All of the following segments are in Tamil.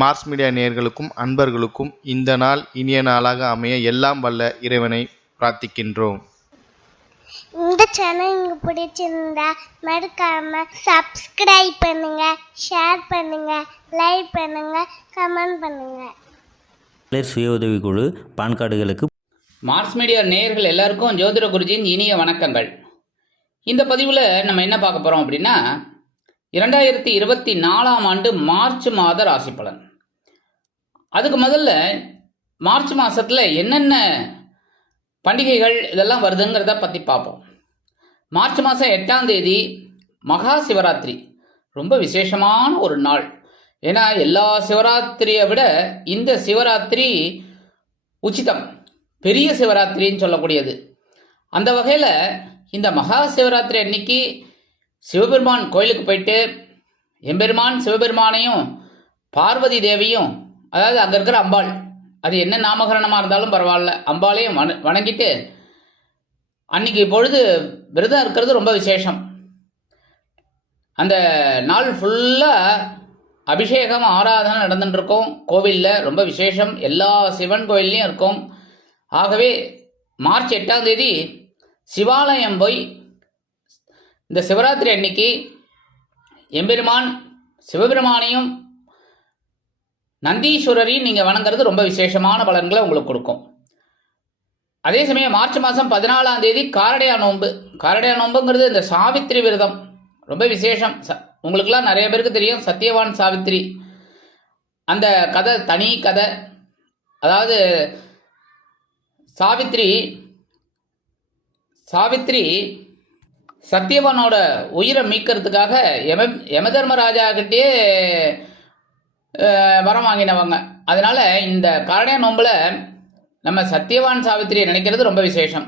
மார்ஸ் மீடியா நேயர்களுக்கும் அன்பர்களுக்கும் இந்த நாள் இனிய நாளாக அமைய எல்லாம் வல்ல இறைவனை பிரார்த்திக்கின்றோம். இந்த சேனல் உங்களுக்கு பிடிச்சிருந்தா மறக்காம சப்ஸ்கிரைப் பண்ணுங்க, ஷேர் பண்ணுங்க, லைக் பண்ணுங்க, கமெண்ட் பண்ணுங்க. சுய உதவிக்குழு பான் கார்டுகளுக்கு மார்ஸ் மீடியா நேயர்கள் எல்லாருக்கும் ஜோதிட குருஜியின் இனிய வணக்கங்கள். இந்த பதிவில் நம்ம என்ன பார்க்க போகிறோம் அப்படின்னா 2024 ஆண்டு மார்ச் மாத ராசி பலன். அதுக்கு முதல்ல மார்ச் மாதத்தில் என்னென்ன பண்டிகைகள் இதெல்லாம் வருதுங்கிறத பற்றி பார்ப்போம். மார்ச் மாதம் 8ஆம் தேதி மகா சிவராத்திரி, ரொம்ப விசேஷமான ஒரு நாள். ஏன்னா எல்லா சிவராத்திரியை விட இந்த சிவராத்திரி உச்சிதம், பெரிய சிவராத்திரின்னு சொல்லக்கூடியது. அந்த வகையில் இந்த மகா சிவராத்திரி அன்னைக்கு சிவபெருமான் கோயிலுக்கு போயிட்டு எம்பெருமான் சிவபெருமானையும் பார்வதி தேவியும், அதாவது அங்கே இருக்கிற அம்பாள், அது என்ன நாமகரணமாக இருந்தாலும் பரவாயில்ல, அம்பாளையும் வணங்கிட்டு அன்னைக்கு பொழுது விரதம் இருக்கிறது ரொம்ப விசேஷம். அந்த நாள் ஃபுல்லாக அபிஷேகம் ஆராதனை நடந்துட்டு இருக்கும் கோவிலில், ரொம்ப விசேஷம். எல்லா சிவன் கோயில்லையும் இருக்கும். ஆகவே மார்ச் 8ஆம் தேதி சிவாலயம் போய் இந்த சிவராத்திரி அன்னைக்கு எம்பெருமான் சிவபெருமானையும் நந்தீஸ்வரரையும் நீங்கள் வணங்குறது ரொம்ப விசேஷமான பலன்களை உங்களுக்கு கொடுக்கும். அதே சமயம் மார்ச் மாதம் 14ஆம் தேதி காரடையா நோன்பு. காரடையா நோன்புங்கிறது இந்த சாவித்திரி விரதம், ரொம்ப விசேஷம். உங்களுக்கெல்லாம் நிறைய பேருக்கு தெரியும் சத்தியவான் சாவித்திரி. அந்த கதை தனி கதை. அதாவது சாவித்திரி சத்தியவானோட உயிரை மீட்கிறதுக்காக யமதர்மராஜா கிட்டே வரம் வாங்கினவங்க. அதனால இந்த காரடையா நோம்பில் நம்ம சத்தியவான் சாவித்திரியை நினைக்கிறது ரொம்ப விசேஷம்.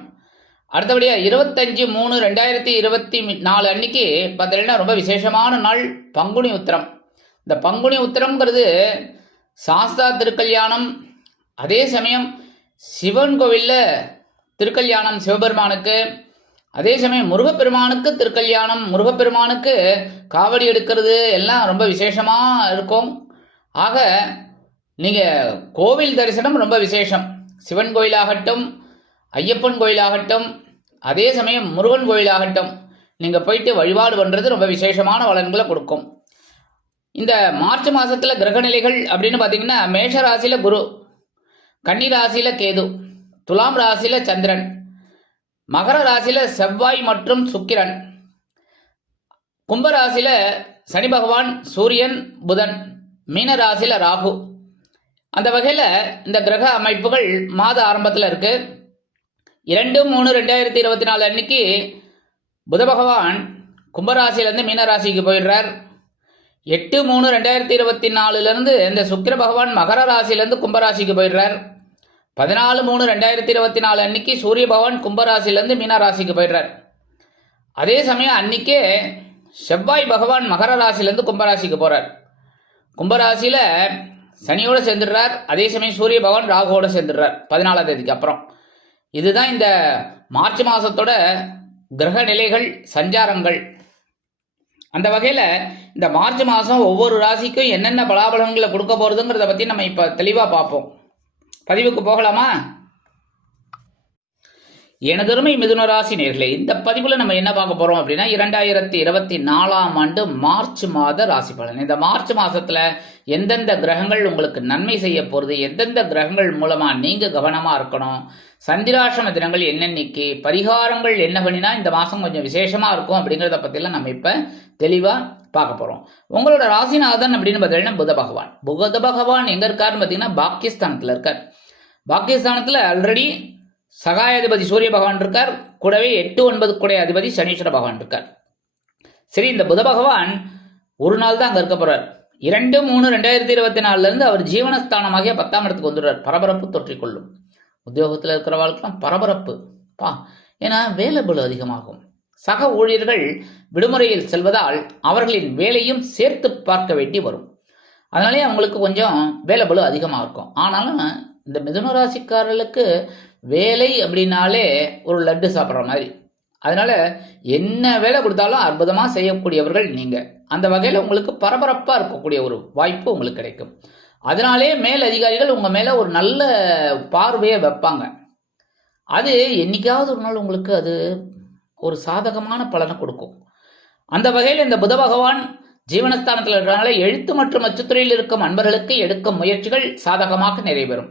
அடுத்தபடியாக 25/3/2024 அன்னைக்கு பார்த்தீங்கன்னா ரொம்ப விசேஷமான நாள் பங்குனி உத்திரம். இந்த பங்குனி உத்திரம்ங்கிறது சாஸ்தா திருக்கல்யாணம். அதே சமயம் சிவன் கோவிலில் திருக்கல்யாணம் சிவபெருமானுக்கு, அதே சமயம் முருகப்பெருமானுக்கு திருக்கல்யாணம், முருகப்பெருமானுக்கு காவடி எடுக்கிறது எல்லாம் ரொம்ப விசேஷமாக இருக்கும். ஆக நீங்கள் கோவில் தரிசனம் ரொம்ப விசேஷம். சிவன் கோயிலாகட்டும், ஐயப்பன் கோயிலாகட்டும், அதே சமயம் முருகன் கோயிலாகட்டும், நீங்கள் போயிட்டு வழிபாடு பண்ணுறது ரொம்ப விசேஷமான பலன்களை கொடுக்கும். இந்த மார்ச் மாதத்தில் கிரகநிலைகள் அப்படின்னு பார்த்தீங்கன்னா மேஷ ராசியில் குரு, கன்னி ராசியில் கேது, துலாம் ராசியில் சந்திரன், மகர ராசியில் செவ்வாய் மற்றும் சுக்கிரன், கும்பராசியில் சனி பகவான், சூரியன், புதன், மீன ராசியில் ராகு. அந்த வகையில் இந்த கிரக அமைப்புகள் மாத ஆரம்பத்தில் இருக்கு. 2/3/2024 அன்னைக்கு புத பகவான் கும்பராசியிலேருந்து மீன ராசிக்கு போயிடுறார். 8/3/2024 இந்த சுக்கிர பகவான் மகர ராசியிலேருந்து கும்பராசிக்கு போயிடுறார். 14/3/2024 அன்னைக்கு சூரிய பகவான் கும்பராசிலேருந்து மீன ராசிக்கு போயிடுறார். அதே சமயம் அன்னைக்கே செவ்வாய் பகவான் மகர ராசிலேருந்து கும்பராசிக்கு போகிறார். கும்பராசியில் சனியோடு சேர்ந்துடுறார். அதே சமயம் சூரிய பகவான் ராகுவோடு சேர்ந்துடுறார் 14ஆம் தேதிக்கு அப்புறம். இதுதான் இந்த மார்ச் மாதத்தோட கிரக நிலைகள், சஞ்சாரங்கள். அந்த வகையில் இந்த மார்ச் மாதம் ஒவ்வொரு ராசிக்கும் என்னென்ன பலாபலன்களை கொடுக்க போகிறதுங்கிறத பற்றி நம்ம இப்போ தெளிவாக பார்ப்போம். பதிவுக்கு போகலாமா? எனதருமை மிதுன ராசி நேயர்களே, இந்த பதிவில் நம்ம என்ன பார்க்க போகிறோம் அப்படின்னா 2024 ஆண்டு மார்ச் மாத ராசி பலன். இந்த மார்ச் மாதத்தில் எந்தெந்த கிரகங்கள் உங்களுக்கு நன்மை செய்ய போகிறது, எந்தெந்த கிரகங்கள் மூலமாக நீங்கள் கவனமாக இருக்கணும், சந்திராசிரம தினங்கள் என்னென்னைக்கு, பரிகாரங்கள் என்ன பண்ணினா இந்த மாதம் கொஞ்சம் விசேஷமாக இருக்கும் அப்படிங்கிறத பற்றிலாம் நம்ம இப்போ தெளிவாக பார்க்க போகிறோம். உங்களோட ராசிநாதன் அப்படின்னு பார்த்தீங்கன்னா புத பகவான். புத பகவான் எங்கே இருக்காருன்னு பார்த்தீங்கன்னா பாக்கியஸ்தானத்தில் இருக்கார். பாக்கியஸ்தானத்தில் ஆல்ரெடி சகாயாதிபதி சூரிய பகவான் இருக்கார். கூடவே 8-9 கூடைய அதிபதி சனீஸ்வர பகவான் இருக்கார். சரி, இந்த புத பகவான் ஒரு நாள் தான் அங்கே இருக்க போகிறார். 2/3/2024 அவர் ஜீவனஸ்தானமாகிய 10ஆம் இடத்துக்கு வந்துடுறார். பரபரப்பு தொற்றிக்கொள்ளும். உத்தியோகத்தில் இருக்கிறவர்களுக்கெல்லாம் பரபரப்பு ஏன்னா வேலை பளு அதிகமாகும். சக ஊழியர்கள் விடுமுறையில் செல்வதால் அவர்களின் வேலையும் சேர்த்து பார்க்க வேண்டி வரும். அதனாலே அவங்களுக்கு கொஞ்சம் வேலை பளு அதிகமாக இருக்கும். ஆனாலும் இந்த மிதுன ராசிக்காரர்களுக்கு வேலை அப்படின்னாலே ஒரு லட்டு சாப்பிட்ற மாதிரி. அதனால என்ன வேலை கொடுத்தாலும் அற்புதமாக செய்யக்கூடியவர்கள் நீங்கள். அந்த வகையில் உங்களுக்கு பரபரப்பாக இருக்கக்கூடிய ஒரு வாய்ப்பு உங்களுக்கு கிடைக்கும். அதனாலே மேல் அதிகாரிகள் உங்கள் மேலே ஒரு நல்ல பார்வையை வைப்பாங்க. அது என்னைக்காவது ஒரு நாள் உங்களுக்கு அது ஒரு சாதகமான பலனை கொடுக்கும். அந்த வகையில் இந்த புத பகவான் ஜீவனஸ்தானத்தில் இருக்கிறனால எழுத்து மற்றும் அச்சுத்துறையில் இருக்கும் அன்பர்களுக்கு எடுக்கும் முயற்சிகள் சாதகமாக நிறைவேறும்.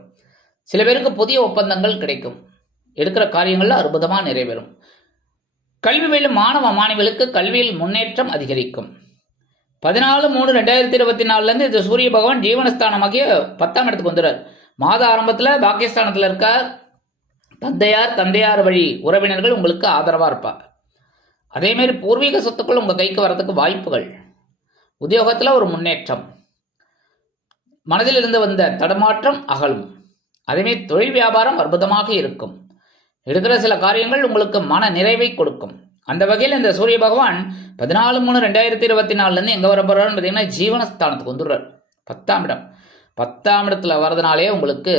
சில பேருக்கு புதிய ஒப்பந்தங்கள் கிடைக்கும். எடுக்கிற காரியங்களில் அற்புதமாக நிறைவேறும். கல்வி பயிலும் மாணவ மாணவிகளுக்கு கல்வியில் முன்னேற்றம் அதிகரிக்கும். 14/3/2024 இந்த சூரிய பகவான் ஜீவனஸ்தானமாகிய 10ஆம் இடத்துக்கு வந்துடுறார். மாத ஆரம்பத்தில் பாக்கியஸ்தானத்தில் இருக்கார். தந்தையார் வழி உறவினர்கள் உங்களுக்கு ஆதரவாக இருப்பார். அதேமாரி பூர்வீக சொத்துக்கள் உங்கள் கைக்கு வர்றதுக்கு வாய்ப்புகள், உத்தியோகத்தில் ஒரு முன்னேற்றம், மனதில் இருந்து வந்த தடமாற்றம் அகலும். அதேமாரி தொழில் வியாபாரம் அற்புதமாக இருக்கும். எடுக்கிற சில காரியங்கள் உங்களுக்கு மன நிறைவை கொடுக்கும். அந்த வகையில் இந்த சூரிய பகவான் 14/3/2024 எங்கே வர போகிறாருன்னு பார்த்தீங்கன்னா ஜீவனஸ்தானத்துக்கு வந்துடுறார். 10ஆம் இடம். 10ஆம் இடத்துல வர்றதுனாலே உங்களுக்கு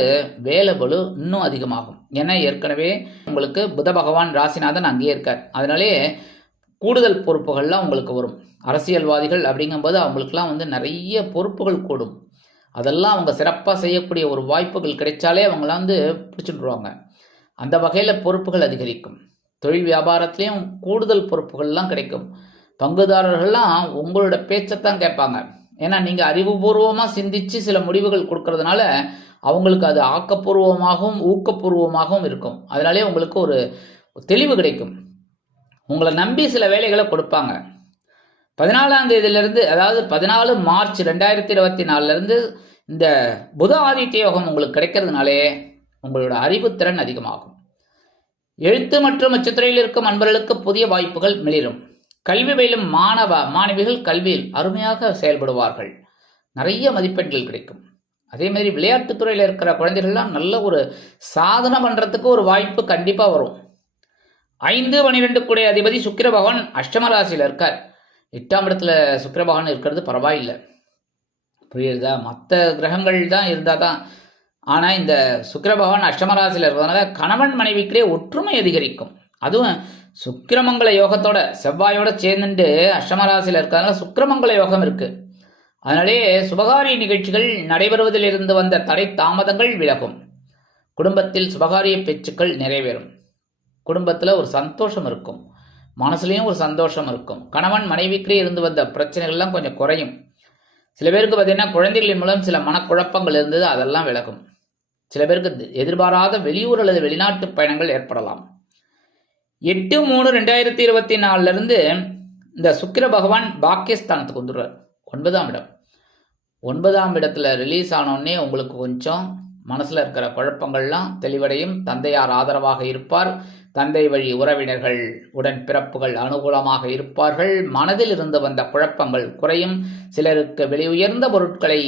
வேலை பளு இன்னும் அதிகமாகும். ஏன்னா ஏற்கனவே உங்களுக்கு புத பகவான் ராசிநாதன் அங்கேயே இருக்கார். அதனாலே கூடுதல் பொறுப்புகள்லாம் உங்களுக்கு வரும். அரசியல்வாதிகள் அப்படிங்கும்போது அவங்களுக்குலாம் நிறைய பொறுப்புகள் கூடும். அதெல்லாம் அவங்க சிறப்பாக செய்யக்கூடிய ஒரு வாய்ப்புகள் கிடைச்சாலே அவங்களாம் பிடிச்சிட்டுருவாங்க. அந்த வகையில் பொறுப்புகள் அதிகரிக்கும். தொழில் வியாபாரத்துலேயும் கூடுதல் பொறுப்புகள்லாம் கிடைக்கும். பங்குதாரர்கள்லாம் உங்களோட பேச்சைத்தான் கேட்பாங்க. ஏன்னா நீங்கள் அறிவுபூர்வமாக சிந்தித்து சில முடிவுகள் கொடுக்கறதுனால அவங்களுக்கு அது ஆக்கப்பூர்வமாகவும் ஊக்கப்பூர்வமாகவும் இருக்கும். அதனாலே உங்களுக்கு ஒரு தெளிவு கிடைக்கும். உங்களை நம்பி சில வேலைகளை கொடுப்பாங்க. 14ஆம் தேதியிலிருந்து, அதாவது 14 மார்ச் 2024 இந்த புத ஆதித்ய யோகம் உங்களுக்கு கிடைக்கிறதுனாலே உங்களோட அறிவுத்திறன் அதிகமாகும். எழுத்து மற்றும் அச்சுத்துறையில் இருக்கும் அன்பர்களுக்கு புதிய வாய்ப்புகள் மிளிரும். கல்வி பயிலும் மாணவ மாணவிகள் கல்வியில் அருமையாக செயல்படுவார்கள். நிறைய மதிப்பெண்கள் கிடைக்கும். அதே மாதிரி விளையாட்டுத்துறையில் இருக்கிற குழந்தைகள்லாம் நல்ல ஒரு சாதனை பண்ணுறதுக்கு ஒரு வாய்ப்பு கண்டிப்பாக வரும். 5/12 கூடிய அதிபதி சுக்கிர பகவான் அஷ்டம ராசியில் இருக்கார். 8ஆம் இடத்துல சுக்கிர பகவான் இருக்கிறது பரவாயில்லை. புரியுதா? மற்ற கிரகங்கள் தான் இருந்தால் தான். ஆனால் இந்த சுக்கிர பகவான் அஷ்டம ராசியில் இருக்கிறதுனால கணவன் மனைவிக்கிலே ஒற்றுமை அதிகரிக்கும். அதுவும் சுக்கிரமங்கல யோகத்தோட செவ்வாயோட சேர்ந்துட்டு அஷ்டம ராசியில் இருக்கிறதுனால சுக்கிரமங்கல யோகம் இருக்குது. அதனாலே சுபகாரிய நிகழ்ச்சிகள் நடைபெறுவதிலிருந்து வந்த தடை தாமதங்கள் விலகும். குடும்பத்தில் சுபகாரிய பேச்சுக்கள் நிறைவேறும். குடும்பத்தில் ஒரு சந்தோஷம் இருக்கும். மனசுலேயும் ஒரு சந்தோஷம் இருக்கும். கணவன் மனைவிக்கிலே இருந்து வந்த பிரச்சனைகள்லாம் கொஞ்சம் குறையும். சில பேருக்கு பார்த்தீங்கன்னா குழந்தைகளின் மூலம் சில மனக்குழப்பங்கள் இருந்தது, அதெல்லாம் விலகும். சில பேருக்கு எதிர்பாராத வெளியூர் அல்லது வெளிநாட்டு பயணங்கள் ஏற்படலாம். 8/3/2024 இந்த சுக்கிர பகவான் பாக்கியஸ்தானத்துக்கு வந்துடுறார். 9ஆம் இடம். 9ஆம் இடத்துல ரிலீஸ் ஆனோடனே உங்களுக்கு கொஞ்சம் மனசில் இருக்கிற குழப்பங்கள்லாம் தெளிவடையும். தந்தையார் ஆதரவாக இருப்பார். தந்தை வழி உறவினர்கள் உடன் பிறப்புகள் அனுகூலமாக இருப்பார்கள். மனதில் இருந்து வந்த குழப்பங்கள் குறையும். சிலருக்கு விலை உயர்ந்த பொருட்களை,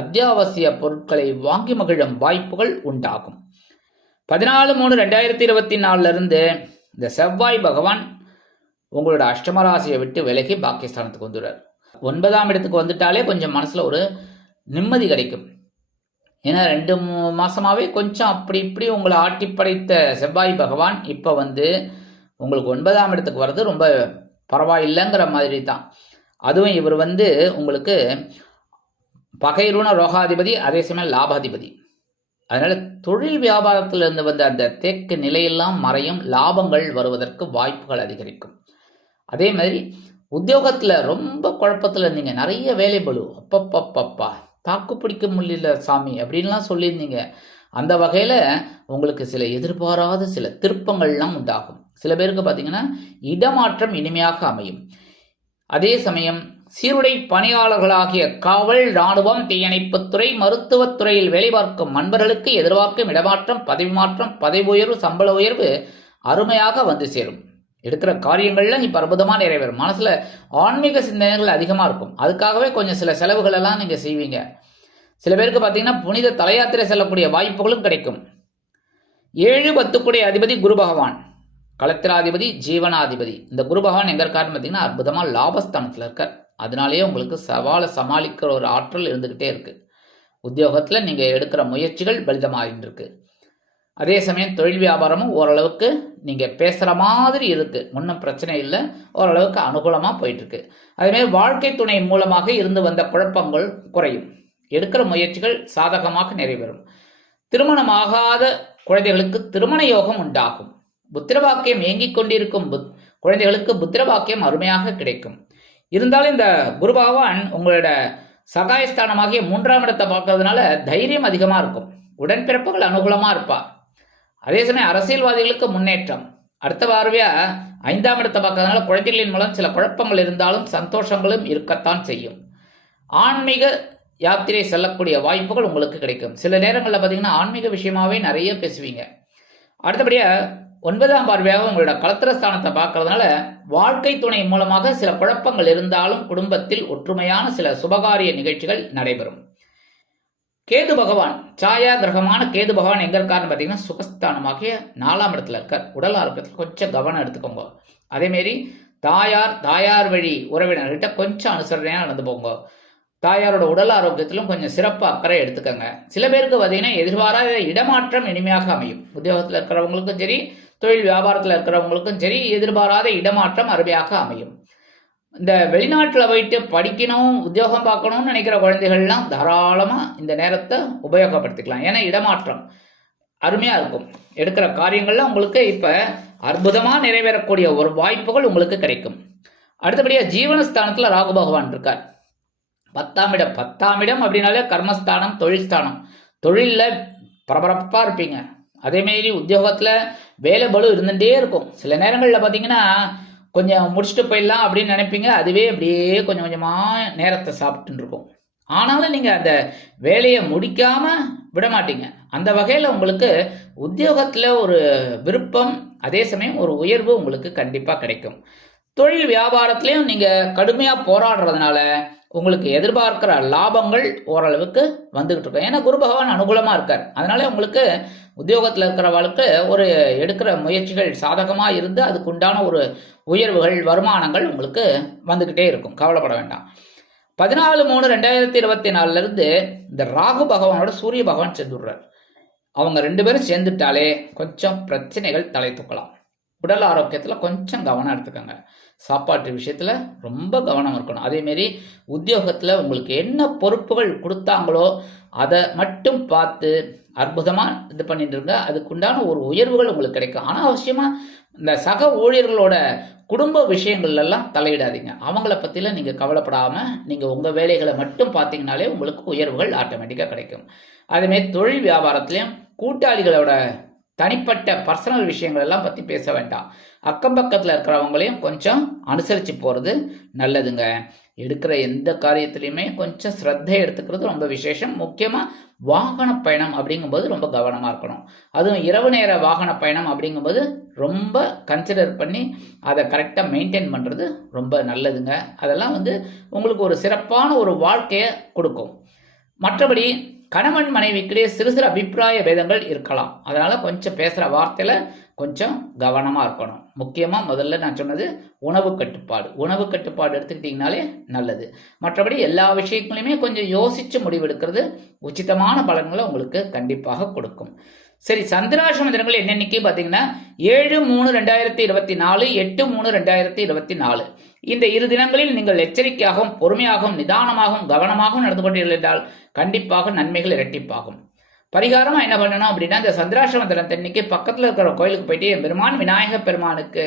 அத்தியாவசிய பொருட்களை வாங்கி மகிழும் வாய்ப்புகள் உண்டாகும். 14/3/2024 இந்த செவ்வாய் பகவான் உங்களோட அஷ்டமராசியை விட்டு விலகி பாக்கியஸ்தானத்துக்கு வந்துடுறார். 9ஆம் இடத்துக்கு வந்துட்டாலே கொஞ்சம் மனசில் ஒரு நிம்மதி கிடைக்கும். ஏன்னா 2 மாதமாகவே கொஞ்சம் அப்படி இப்படி உங்களை ஆட்டி படைத்த செவ்வாய் பகவான் இப்போ உங்களுக்கு 9ஆம் இடத்துக்கு வர்றது ரொம்ப பரவாயில்லைங்கிற மாதிரி தான். அதுவும் இவர் உங்களுக்கு பகைருண ரோகாதிபதி, அதே சமயம் லாபாதிபதி. அதனால் தொழில் வியாபாரத்தில் இருந்து வந்த அந்த தேக்க நிலையெல்லாம் மறையும். லாபங்கள் வருவதற்கு வாய்ப்புகள் அதிகரிக்கும். அதே மாதிரி உத்தியோகத்தில் ரொம்ப குழப்பத்தில் இருந்தீங்க. நிறைய வேலை பளு, அப்பப்பப்பப்பா தாக்கு பிடிக்க முடியல சாமி அப்படின்லாம் சொல்லியிருந்தீங்க. அந்த வகையில் உங்களுக்கு சில எதிர்பாராத சில திருப்பங்கள்லாம் உண்டாகும். சில பேருக்கு பார்த்தீங்கன்னா இடமாற்றம் இனிமையாக அமையும். அதே சமயம் சீருடை பணியாளர்களாகிய காவல், இராணுவம், தீயணைப்புத்துறை, மருத்துவத்துறையில் வேலை பார்க்கும் நண்பர்களுக்கு எதிர்பார்க்கும் இடமாற்றம், பதவி மாற்றம், பதவி உயர்வு, சம்பள உயர்வு அருமையாக சேரும். எடுக்கிற காரியங்கள்லாம் இப்போ அற்புதமாக நிறைவேறும். மனசில் ஆன்மீக சிந்தனைகள் அதிகமாக இருக்கும். அதுக்காகவே கொஞ்சம் சில செலவுகளெல்லாம் நீங்கள் செய்வீங்க. சில பேருக்கு பார்த்தீங்கன்னா புனித தலையாத்திரை செல்லக்கூடிய வாய்ப்புகளும் கிடைக்கும். 7/10 கூடிய அதிபதி குரு பகவான், களத்திராதிபதி, ஜீவனாதிபதி. இந்த குரு பகவான் எங்கே இருக்காருன்னு பார்த்தீங்கன்னா அற்புதமாக லாபஸ்தானத்தில் இருக்கார். அதனாலேயே உங்களுக்கு சவாலை சமாளிக்கிற ஒரு ஆற்றல் இருந்துக்கிட்டே இருக்குது. உத்தியோகத்தில் நீங்கள் எடுக்கிற முயற்சிகள் பலிதமாகிட்டு இருக்கு. அதே சமயம் தொழில் வியாபாரமும் ஓரளவுக்கு நீங்கள் பேசுகிற மாதிரி இருக்குது. ஒன்றும் பிரச்சனை இல்லை, ஓரளவுக்கு அனுகூலமாக போயிட்டுருக்கு. அதேமாதிரி வாழ்க்கை துணையின் மூலமாக இருந்து வந்த குழப்பங்கள் குறையும். எடுக்கிற முயற்சிகள் சாதகமாக நிறைவேறும். திருமணமாகாத குழந்தைகளுக்கு திருமண யோகம் உண்டாகும். புத்திரபாக்கியம் இயங்கிக் கொண்டிருக்கும் குழந்தைகளுக்கு புத்திரபாக்கியம் அருமையாக கிடைக்கும். இருந்தாலும் இந்த குரு பகவான் உங்களோட சகாயஸ்தானமாகிய 3ஆம் இடத்தை பார்க்கறதுனால தைரியம் அதிகமாக இருக்கும். உடன்பிறப்புகள் அனுகூலமாக இருப்பார். அதே சமயம் அரசியல்வாதிகளுக்கு முன்னேற்றம். அடுத்த பார்வையா 5ஆம் இடத்தை பார்க்கறதுனால குழந்தைகளின் மூலம் சில குழப்பங்கள் இருந்தாலும் சந்தோஷங்களும் இருக்கத்தான் செய்யும். ஆன்மீக யாத்திரை செல்லக்கூடிய வாய்ப்புகள் உங்களுக்கு கிடைக்கும். சில நேரங்களில் பார்த்தீங்கன்னா ஆன்மீக விஷயமாவே நிறைய பேசுவீங்க. அடுத்தபடியாக 9ஆம் பார்வையாக உங்களோட களத்திரஸ்தானத்தை பார்க்கறதுனால வாழ்க்கை துணை மூலமாக சில குழப்பங்கள் இருந்தாலும் குடும்பத்தில் ஒற்றுமையான சில சுபகாரிய நிகழ்ச்சிகள் நடைபெறும். கேது பகவான் சாயா கிரகமான கேது பகவான் எங்க இருக்காருன்னு பார்த்தீங்கன்னா சுகஸ்தானமாகிய 4ஆம் இடத்துல இருக்கார். உடல் ஆரோக்கியத்தில் கொஞ்சம் கவனம் எடுத்துக்கோங்க. அதேமாரி தாயார் வழி உறவினர்கிட்ட கொஞ்சம் அனுசரணையாக நடந்து போங்க. தாயாரோட உடல் ஆரோக்கியத்திலும் கொஞ்சம் சிறப்பு அக்கறை எடுத்துக்கோங்க. சில பேருக்கு பார்த்தீங்கன்னா எதிர்பாராத இடமாற்றம் இனிமையாக அமையும். உத்தியோகத்தில் இருக்கிறவங்களுக்கும் சரி, தொழில் வியாபாரத்தில் இருக்கிறவங்களுக்கும் சரி, எதிர்பாராத இடமாற்றம் அருமையாக அமையும். இந்த வெளிநாட்டில் போயிட்டு படிக்கணும், உத்தியோகம் பார்க்கணும்னு நினைக்கிற குழந்தைகள்லாம் தாராளமாக இந்த நேரத்தை உபயோகப்படுத்திக்கலாம். ஏன்னா இடமாற்றம் அருமையாக இருக்கும். எடுக்கிற காரியங்கள்லாம் உங்களுக்கு இப்போ அற்புதமாக நிறைவேறக்கூடிய ஒரு வாய்ப்புகள் உங்களுக்கு கிடைக்கும். அடுத்தபடியாக ஜீவனஸ்தானத்தில் ராகு பகவான் இருக்கார். 10ஆம் இடம் அப்படின்னாலே கர்மஸ்தானம், தொழில் ஸ்தானம். தொழிலில் பரபரப்பாக இருப்பீங்க. அதேமாரி உத்தியோகத்தில் வேலை பளு இருந்துகிட்டே இருக்கும். சில நேரங்களில் பார்த்தீங்கன்னா கொஞ்சம் முடிச்சுட்டு போயிடலாம் அப்படின்னு நினைப்பீங்க. அதுவே அப்படியே கொஞ்சம் கொஞ்சமாக நேரத்தை சாப்பிட்டுன்னு இருக்கும். ஆனாலும் நீங்கள் அந்த வேலையை முடிக்காமல் விட மாட்டீங்க. அந்த வகையில் உங்களுக்கு உத்தியோகத்தில் ஒரு விருப்பம், அதே சமயம் ஒரு உயர்வு உங்களுக்கு கண்டிப்பாக கிடைக்கும். தொழில் வியாபாரத்துலேயும் நீங்கள் கடுமையாக போராடுறதுனால உங்களுக்கு எதிர்பார்க்கிற லாபங்கள் ஓரளவுக்கு வந்துகிட்டு இருக்கும். ஏன்னா குரு பகவான் அனுகூலமாக இருக்கார். அதனால உங்களுக்கு உத்தியோகத்தில் இருக்கிறவங்களுக்கு ஒரு எடுக்கிற முயற்சிகள் சாதகமாக இருந்து அதுக்கு உண்டான ஒரு உயர்வுகள், வருமானங்கள் உங்களுக்கு வந்துக்கிட்டே இருக்கும். கவலைப்பட வேண்டாம். 14/3/2024 இந்த ராகு பகவானோட சூரிய பகவான் சேர்ந்துடுறார். அவங்க 2 பேரும் சேர்ந்துட்டாலே கொஞ்சம் பிரச்சனைகள் தலை தூக்கலாம். உடல் ஆரோக்கியத்தில் கொஞ்சம் கவனம் எடுத்துக்கோங்க. சாப்பாட்டு விஷயத்தில் ரொம்ப கவனம் இருக்கணும். அதேமாரி உத்தியோகத்தில் உங்களுக்கு என்ன பொறுப்புகள் கொடுத்தாங்களோ அதை மட்டும் பார்த்து அற்புதமாக இது பண்ணிட்டு இருங்க. அதுக்குண்டான ஒரு உயர்வுகள் உங்களுக்கு கிடைக்கும். ஆனால் அவசியமாக இந்த சக ஊழியர்களோட குடும்ப விஷயங்கள்லாம் தலையிடாதீங்க. அவங்கள பற்றிலாம் நீங்கள் கவலைப்படாமல் நீங்கள் உங்கள் வேலைகளை மட்டும் பார்த்தீங்கனாலே உங்களுக்கு உயர்வுகள் ஆட்டோமேட்டிக்காக கிடைக்கும். அதேமாரி தொழில் வியாபாரத்துலேயும் கூட்டாளிகளோட தனிப்பட்ட பர்சனல் விஷயங்கள் எல்லாம் பற்றி பேச வேண்டாம். அக்கம் பக்கத்தில் இருக்கிறவங்களையும் கொஞ்சம் அனுசரித்து போகிறது நல்லதுங்க. எடுக்கிற எந்த காரியத்துலையுமே கொஞ்சம் ஸ்ரத்தை எடுத்துக்கிறது ரொம்ப விசேஷம். முக்கியமாக வாகன பயணம் அப்படிங்கும்போது ரொம்ப கவனமாக இருக்கணும். அதுவும் இரவு நேர வாகன பயணம் அப்படிங்கும்போது ரொம்ப கன்சிடர் பண்ணி அதை கரெக்டாக மெயின்டைன் பண்ணுறது ரொம்ப நல்லதுங்க. அதெல்லாம் உங்களுக்கு ஒரு சிறப்பான ஒரு வாழ்க்கையை கொடுக்கும். மற்றபடி கணவன் மனைவிக்கிடையே சிறு சிறு அபிப்பிராய பேதங்கள் இருக்கலாம். அதனால் கொஞ்சம் பேசுகிற வார்த்தையில் கொஞ்சம் கவனமாக இருக்கணும். முக்கியமாக முதல்ல நான் சொன்னது உணவு கட்டுப்பாடு எடுத்துக்கிட்டிங்கனாலே நல்லது. மற்றபடி எல்லா விஷயங்களையுமே கொஞ்சம் யோசித்து முடிவெடுக்கிறது உச்சிதமான பலன்களை உங்களுக்கு கண்டிப்பாக கொடுக்கும். சரி, சந்திராசிரம தினங்கள் என்னென்னைக்கு பார்த்தீங்கன்னா 7/3/2024, 8/3/2024 இந்த 2 தினங்களில் நீங்கள் எச்சரிக்கையாகவும் பொறுமையாகவும் நிதானமாகவும் கவனமாகவும் நடந்து கொண்டீர்கள் என்றால் கண்டிப்பாக நன்மைகள் இரட்டிப்பாகும். பரிகாரமாக என்ன பண்ணணும் அப்படின்னா, இந்த சந்திராசிரம தினத்தன்னைக்கு பக்கத்தில் இருக்கிற கோயிலுக்கு போயிட்டு என் பெருமான் விநாயக பெருமானுக்கு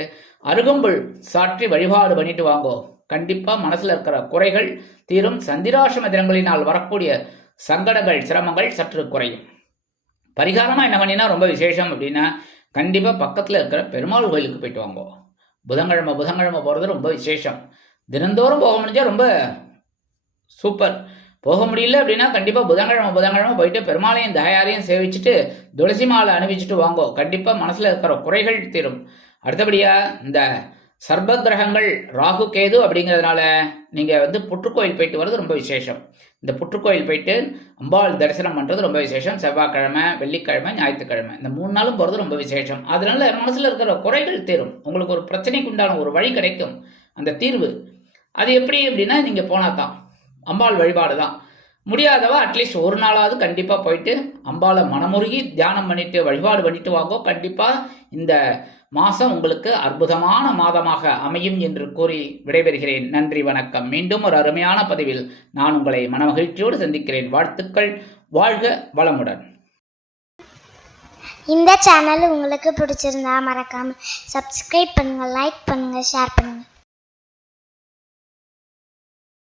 அருகம்புல் சாற்றி வழிபாடு பண்ணிட்டு வாங்கோ. கண்டிப்பாக மனசில் இருக்கிற குறைகள் தீரும். சந்திராசிரம தினங்களினால் வரக்கூடிய சங்கடங்கள், சிரமங்கள் சற்று குறையும். பரிகாரமாக என்ன பண்ணினா ரொம்ப விசேஷம் அப்படின்னா, கண்டிப்பாக பக்கத்தில் இருக்கிற பெருமாள் கோயிலுக்கு போயிட்டு வாங்கோ. புதன்கிழமை போகிறது ரொம்ப விசேஷம். தினந்தோறும் போக முடிஞ்சால் ரொம்ப சூப்பர். போக முடியல அப்படின்னா கண்டிப்பாக புதன்கிழமை போயிட்டு பெருமாளையும் தாயாரையும் சேவிச்சுட்டு துளசி மாலை அணிவிச்சுட்டு வாங்கோ. கண்டிப்பாக மனசில் இருக்கிற குறைகள் தீரும். அடுத்தபடியாக இந்த சர்ப கிரகங்கள் ராகு கேது அப்படிங்கிறதுனால நீங்கள் புற்றுக்கோயில் போயிட்டு வர்றது ரொம்ப விசேஷம். இந்த புற்றுக்கோயில் போயிட்டு அம்பாள் தரிசனம் பண்ணுறது ரொம்ப விசேஷம். செவ்வாய்க்கிழமை, வெள்ளிக்கிழமை, ஞாயிற்றுக்கிழமை இந்த 3 நாளும் போகிறது ரொம்ப விசேஷம். அதனால மனசில் இருக்கிற குறைகள் தீரும். உங்களுக்கு ஒரு பிரச்சனைக்கு உண்டான ஒரு வழி கிடைக்கும். அந்த தீர்வு அது எப்படி அப்படின்னா, நீங்கள் போனால் தான் அம்பாள் வழிபாடு தான். முடியாதவா அட்லீஸ்ட் ஒரு நாளாவது கண்டிப்பாக போயிட்டு அம்பாளை மனமுருகி தியானம் பண்ணிட்டு வழிபாடு பண்ணிட்டு வாங்கோ. கண்டிப்பாக இந்த மாதம் உங்களுக்கு அற்புதமான மாதமாக அமையும் என்று கூறி விடைபெறுகிறேன். நன்றி, வணக்கம். மீண்டும் ஒரு அருமையான பதிவில் நான் உங்களை மனமகிழ்ச்சியோடு சந்திக்கிறேன். வாழ்த்துக்கள். வாழ்க வளமுடன். இந்த சேனல் உங்களுக்கு பிடிச்சிருந்தா மறக்காம சப்ஸ்கிரைப் பண்ணுங்க, லைக் பண்ணுங்க, ஷேர் பண்ணுங்க.